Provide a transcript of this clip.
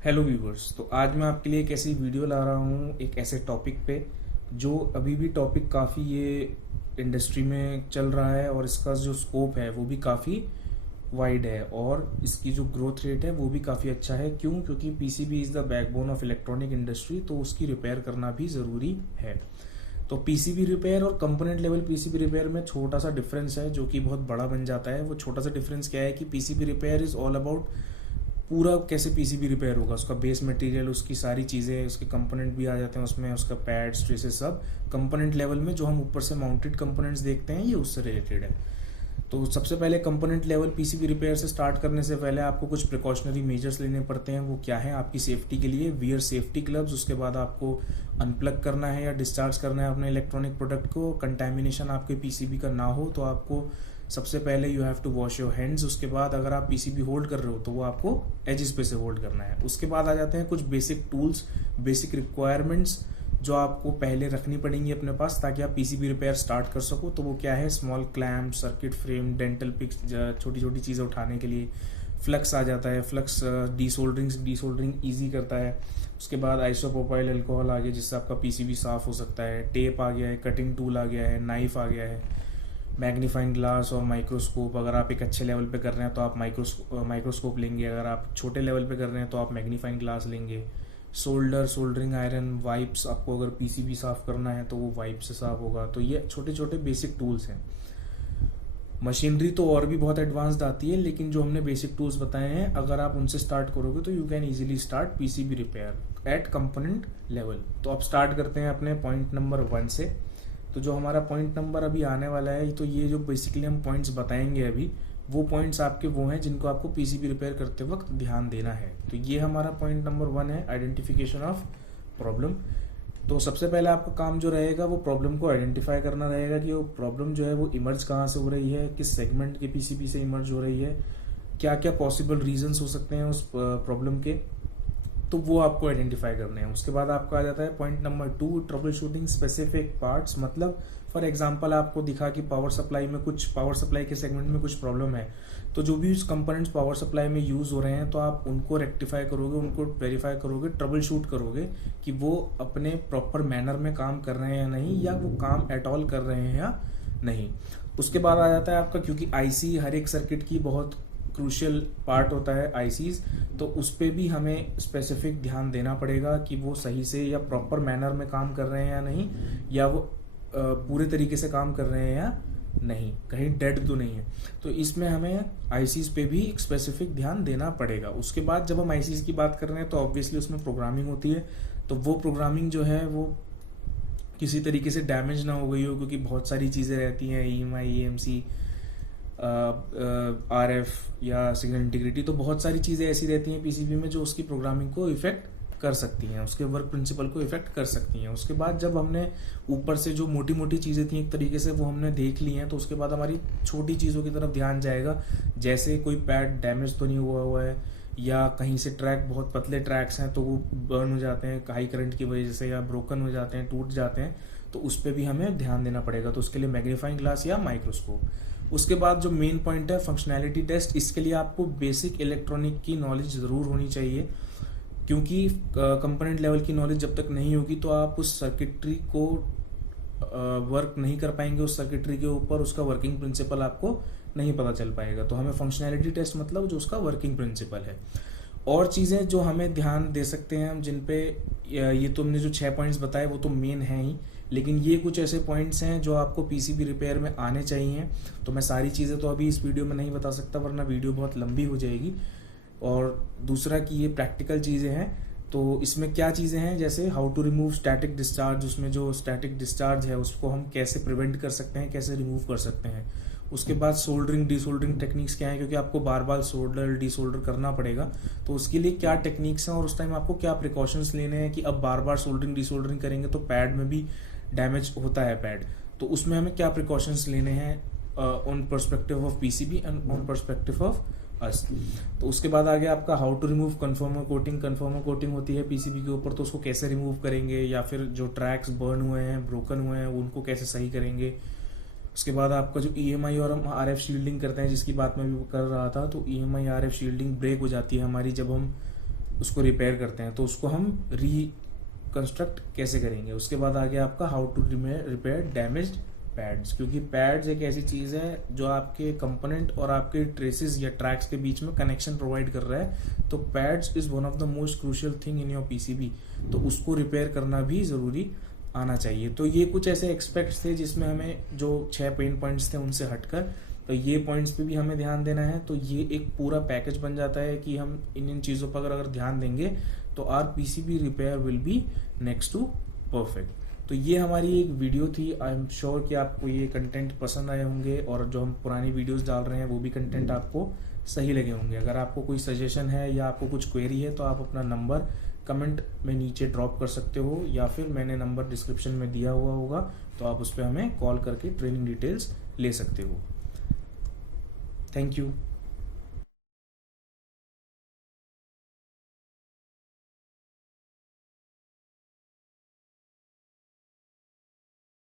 Hello viewers. तो आज मैं आपके लिए एक ऐसी वीडियो ला रहा हूँ एक ऐसे टॉपिक पे जो अभी भी टॉपिक काफ़ी ये इंडस्ट्री में चल रहा है और इसका जो स्कोप है वो भी काफ़ी वाइड है और इसकी जो ग्रोथ रेट है वो भी काफ़ी अच्छा है। क्यों? क्योंकि PCB is the backbone of electronic industry, तो उसकी रिपेयर करना भी ज़रूरी है। तो पीसीबी रिपेयर और कंपोनेंट लेवल पीसीबी रिपेयर में छोटा सा डिफरेंस है जो कि बहुत बड़ा बन जाता है। वो छोटा सा डिफरेंस क्या है कि PCB repair is all about पूरा कैसे पीसीबी रिपेयर होगा, उसका बेस मटेरियल, उसकी सारी चीज़ें, उसके कंपोनेंट भी आ जाते हैं उसमें, उसका पैड्स ट्रेसेस सब कंपोनेंट लेवल में जो हम ऊपर से माउंटेड कंपोनेंट्स देखते हैं ये उससे रिलेटेड है। तो सबसे पहले कंपोनेंट लेवल पीसीबी रिपेयर से स्टार्ट करने से पहले आपको कुछ प्रिकॉशनरी मेजर्स लेने पड़ते हैं। वो क्या है? आपकी सेफ्टी के लिए वियर सेफ्टी ग्लव्स, उसके बाद आपको अनप्लग करना है या डिस्चार्ज करना है अपने इलेक्ट्रॉनिक प्रोडक्ट को। कंटेमिनेशन आपके पीसीबी का ना हो तो आपको सबसे पहले you have to wash your hands. उसके बाद अगर आप पीसीबी होल्ड कर रहे हो तो वो आपको एजिस पे से होल्ड करना है। उसके बाद आ जाते हैं कुछ बेसिक टूल्स, बेसिक रिक्वायरमेंट्स जो आपको पहले रखनी पड़ेंगी अपने पास ताकि आप पीसीबी रिपेयर स्टार्ट कर सको। तो वो क्या है? Small clamp, circuit frame, dental picks, छोटी छोटी चीज़ें उठाने के लिए। फ्लक्स आ जाता है, फ्लक्स डीसोल्डरिंग ईजी करता है। उसके बाद आइसोप्रोपाइल अल्कोहल आ गया जिससे आपका पीसीबी साफ हो सकता है। टेप आ गया है, कटिंग टूल आ गया है, नाइफ आ गया है, मैग्नीफाइंग ग्लास और माइक्रोस्कोप। अगर आप एक अच्छे लेवल पे कर रहे हैं तो आप माइक्रोस्कोप लेंगे, अगर आप छोटे लेवल पे कर रहे हैं तो आप मैग्नीफाइंग ग्लास लेंगे। सोल्डरिंग आयरन, वाइप्स, आपको अगर पीसीबी साफ करना है तो वो वाइप से साफ होगा। तो ये छोटे छोटे बेसिक टूल्स हैं। मशीनरी तो और भी बहुत एडवांस्ड आती है, लेकिन जो हमने बेसिक टूल्स बताए हैं अगर आप उनसे स्टार्ट करोगे तो you can easily start PCB repair at component level. तो अब स्टार्ट करते हैं अपने पॉइंट नंबर 1 से। तो जो हमारा पॉइंट नंबर अभी आने वाला है, तो ये जो बेसिकली हम पॉइंट्स बताएंगे अभी, वो पॉइंट्स आपके वो हैं जिनको आपको पीसीबी रिपेयर करते वक्त ध्यान देना है। तो ये हमारा पॉइंट नंबर 1 है, आइडेंटिफिकेशन ऑफ प्रॉब्लम। तो सबसे पहले आपका काम जो रहेगा वो प्रॉब्लम को आइडेंटिफाई करना रहेगा कि वो प्रॉब्लम जो है वो इमर्ज कहाँ से हो रही है, किस सेगमेंट के पीसीबी से इमर्ज हो रही है, क्या क्या पॉसिबल रीजंस हो सकते हैं उस प्रॉब्लम के, तो वो आपको आइडेंटिफाई करने हैं। उसके बाद आपका आ जाता है point number 2, trouble shooting specific parts. मतलब फॉर एग्जांपल आपको दिखा कि पावर सप्लाई के सेगमेंट में कुछ प्रॉब्लम है, तो जो भी कंपोनेंट्स पावर सप्लाई में यूज हो रहे हैं तो आप उनको रेक्टिफाई करोगे, उनको वेरीफाई करोगे, ट्रबल शूट करोगे कि वो अपने प्रॉपर मैनर में काम कर रहे हैं या नहीं, या वो काम एट ऑल कर रहे हैं या नहीं। उसके बाद आ जाता है आपका, क्योंकि आईसी हर एक सर्किट की बहुत क्रूशियल पार्ट होता है आईसीज, तो उस पर भी हमें स्पेसिफिक ध्यान देना पड़ेगा कि वो सही से या प्रॉपर मैनर में काम कर रहे हैं या नहीं, या वो पूरे तरीके से काम कर रहे हैं या नहीं, कहीं डेड तो नहीं है। तो इसमें हमें आईसीज पे भी एक स्पेसिफिक ध्यान देना पड़ेगा। उसके बाद जब हम आईसीज की बात कर रहे हैं तो ऑब्वियसली उसमें प्रोग्रामिंग होती है, तो वो प्रोग्रामिंग जो है वो किसी तरीके से डैमेज ना हो गई हो, क्योंकि बहुत सारी चीज़ें रहती हैं, ईएमआई, ईएमसी, आरएफ या सिग्नल इंटीग्रिटी, तो बहुत सारी चीज़ें ऐसी रहती हैं पीसीबी में जो उसकी प्रोग्रामिंग को इफेक्ट कर सकती हैं, उसके वर्क प्रिंसिपल को इफेक्ट कर सकती हैं। उसके बाद जब हमने ऊपर से जो मोटी मोटी चीज़ें थी एक तरीके से वो हमने देख ली हैं, तो उसके बाद हमारी छोटी चीज़ों की तरफ ध्यान जाएगा, जैसे कोई पैड डैमेज तो नहीं हुआ है, या कहीं से ट्रैक, बहुत पतले ट्रैक्स हैं तो वो बर्न हो जाते हैं हाई करंट की वजह से, या ब्रोकन हो जाते हैं, टूट जाते हैं, तो उस पर भी हमें ध्यान देना पड़ेगा। तो उसके लिए मैग्नीफाइंग ग्लास या माइक्रोस्कोप। उसके बाद जो मेन पॉइंट है फंक्शनैलिटी टेस्ट, इसके लिए आपको बेसिक इलेक्ट्रॉनिक की नॉलेज ज़रूर होनी चाहिए, क्योंकि कंपोनेंट लेवल की नॉलेज जब तक नहीं होगी तो आप उस सर्किटरी को वर्क नहीं कर पाएंगे, उस सर्किटरी के ऊपर उसका वर्किंग प्रिंसिपल आपको नहीं पता चल पाएगा। तो हमें फंक्शनैलिटी टेस्ट मतलब जो उसका वर्किंग प्रिंसिपल है। और चीज़ें जो हमें ध्यान दे सकते हैं हम, जिन पे ये तो हमने जो 6 पॉइंट्स बताए वो तो मेन है ही, लेकिन ये कुछ ऐसे पॉइंट्स हैं जो आपको पीसीबी रिपेयर में आने चाहिए। तो मैं सारी चीज़ें तो अभी इस वीडियो में नहीं बता सकता वरना वीडियो बहुत लंबी हो जाएगी। और दूसरा कि ये प्रैक्टिकल चीज़ें हैं, तो इसमें क्या चीज़ें हैं, जैसे how to remove static discharge, उसमें जो स्टैटिक डिस्चार्ज है उसको हम कैसे प्रिवेंट कर सकते हैं, कैसे रिमूव कर सकते हैं। उसके बाद सोल्डरिंग डीसोल्डरिंग टेक्निक्स क्या हैं, क्योंकि आपको बार बार सोल्डर डीसोल्डर करना पड़ेगा, तो उसके लिए क्या टेक्निक्स हैं और उस टाइम आपको क्या प्रिकॉशंस लेने हैं कि अब बार बार सोल्डरिंग डीसोल्डरिंग करेंगे तो पैड में भी डैमेज होता है पैड, तो उसमें हमें क्या प्रिकॉशंस लेने हैं on perspective of PCB and on perspective of us. तो उसके बाद आ गया आपका how to remove conformal coating. Conformal coating होती है पीसीबी के ऊपर, तो उसको कैसे रिमूव करेंगे, या फिर जो ट्रैक्स बर्न हुए हैं, ब्रोकन हुए हैं, उनको कैसे सही करेंगे। उसके बाद आपका जो ईएमआई और हम आरएफ शील्डिंग करते हैं, जिसकी बात मैं भी कर रहा था, तो ईएमआई आरएफ शील्डिंग ब्रेक हो जाती है हमारी जब हम उसको रिपेयर करते हैं, तो उसको हम रिकंस्ट्रक्ट कैसे करेंगे। उसके बाद आ गया आपका how to repair damaged pads, क्योंकि पैड्स एक ऐसी चीज़ है जो आपके कंपोनेंट और आपके ट्रेसेस या ट्रैक्स के बीच में कनेक्शन प्रोवाइड कर रहा है। तो pads is one of the most crucial thing in your PCB, तो उसको रिपेयर करना भी ज़रूरी आना चाहिए। तो ये कुछ ऐसे एक्सपेक्ट्स थे जिसमें हमें जो 6 पेन पॉइंट्स थे उनसे हटकर तो ये पॉइंट्स पे भी हमें ध्यान देना है। तो ये एक पूरा पैकेज बन जाता है कि हम इन चीज़ों पर अगर ध्यान देंगे तो our PCB repair will be next to perfect. तो ये हमारी एक वीडियो थी। आई एम श्योर कि आपको ये कंटेंट पसंद आए होंगे और जो हम पुरानी वीडियोस डाल रहे हैं वो भी कंटेंट आपको सही लगे होंगे। अगर आपको कोई सजेशन है या आपको कुछ क्वेरी है तो आप अपना नंबर कमेंट में नीचे ड्रॉप कर सकते हो, या फिर मैंने नंबर डिस्क्रिप्शन में दिया हुआ होगा तो आप उस पर हमें कॉल करके ट्रेनिंग डिटेल्स ले सकते हो। Thank you.